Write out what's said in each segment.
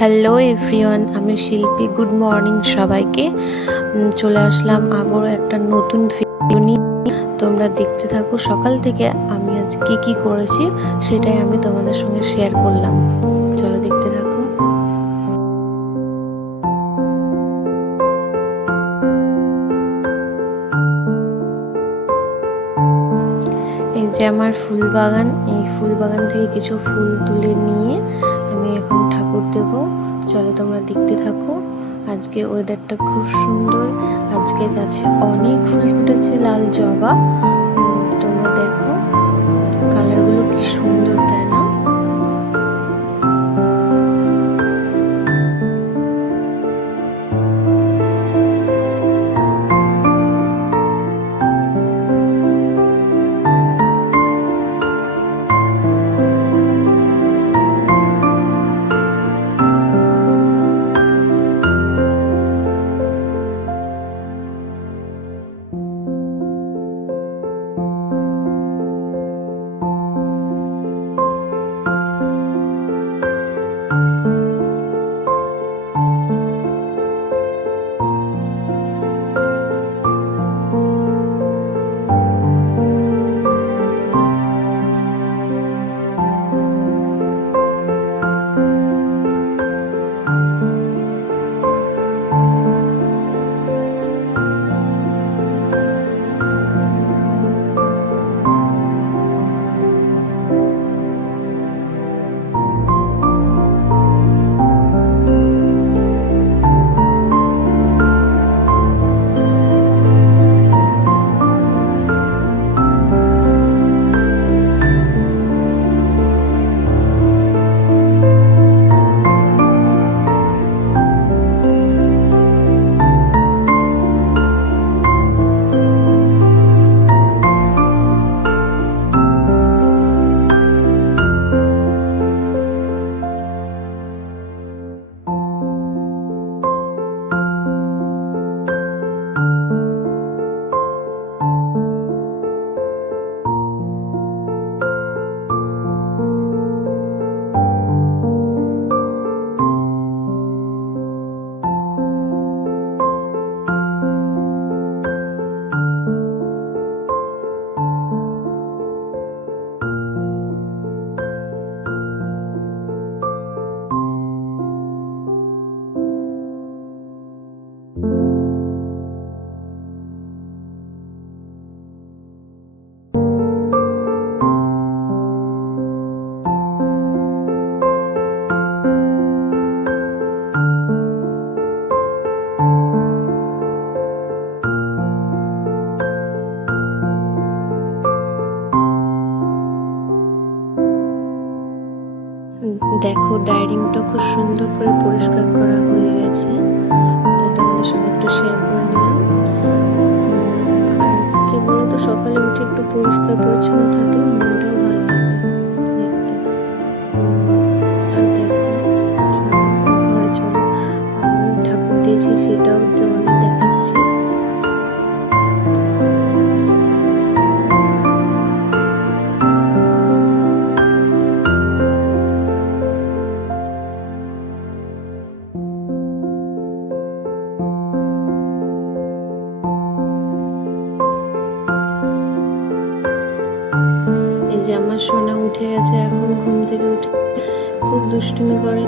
Hello everyone, আমি শিল্পী। Good morning সবাইকে। চলে আসলাম আবারও একটা নতুন ভিডিও নিয়ে। তোমরা দেখতে থাকো। সকাল থেকে আমি আজ কি করেছি সেটাই আমি তোমাদের সঙ্গে শেয়ার করলাম। চলো দেখতে থাকো। এই যে আমার ফুল বাগান, এই ফুল বাগান থেকে কিছু ফুল তুলে নিয়ে আমি এখন ঠাকুর দেব। চলো তোমরা দেখতে থাকো। আজকে ওয়েদারটা খুব সুন্দর। আজকে গাছে অনেক ফুল ফুটেছে, লাল জবা। তোমরা দেখো কালারগুলো কি সুন্দর, তাই না? দেখো ডাইরিংটা খুব সুন্দর করে পরিষ্কার করা হয়ে গেছে, তাই তোমাদের সঙ্গে একটু শেয়ার করে নিলাম। আর কি বলতো, সকালে উঠে একটু পরিষ্কার পরিচ্ছন্ন থাকলে মনটাও ভালো লাগে দেখতে। আর দেখো, চলো ঘরে চলো, আমি ঠাকুর দিয়েছি সেটাও তোমাদের দেখাচ্ছি। এই যে আমার সোনা উঠে গেছে, এখন ঘুম থেকে উঠে খুব দুষ্টুমি করে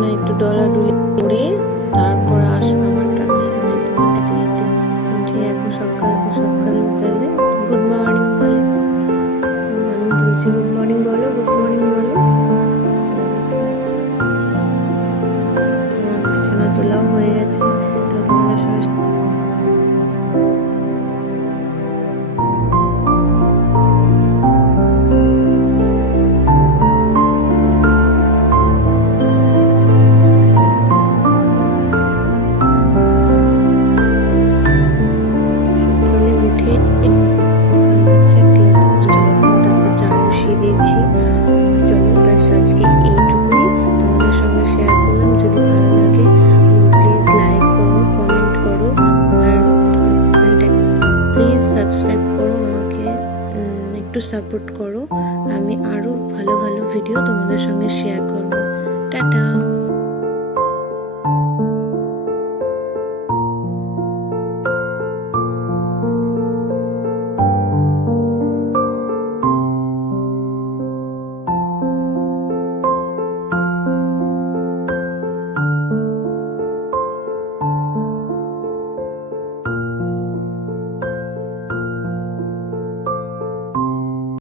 না, একটু ডলাডুলি করে তারপর আসবে আমার কাছে দিতে। এখন সকাল সকাল পেলে গুড মর্নিং বলে, আমি বলছি গুড মর্নিং বলো, গুড মর্নিং বলো। তোমার বিছানা তোলাও হয়ে গেছে, তো তোমাদের সঙ্গে দিয়েছি। চলো ব্যাস, আজকে এইটুকুই তোমাদের সঙ্গে শেয়ার করলাম। যদি ভালো লাগে প্লিজ লাইক করো, কমেন্ট করো, আর প্লিজ সাবস্ক্রাইব করো। আমাকে একটু সাপোর্ট করো, আমি আরও ভালো ভালো ভিডিও তোমাদের সঙ্গে শেয়ার করব। টাটা।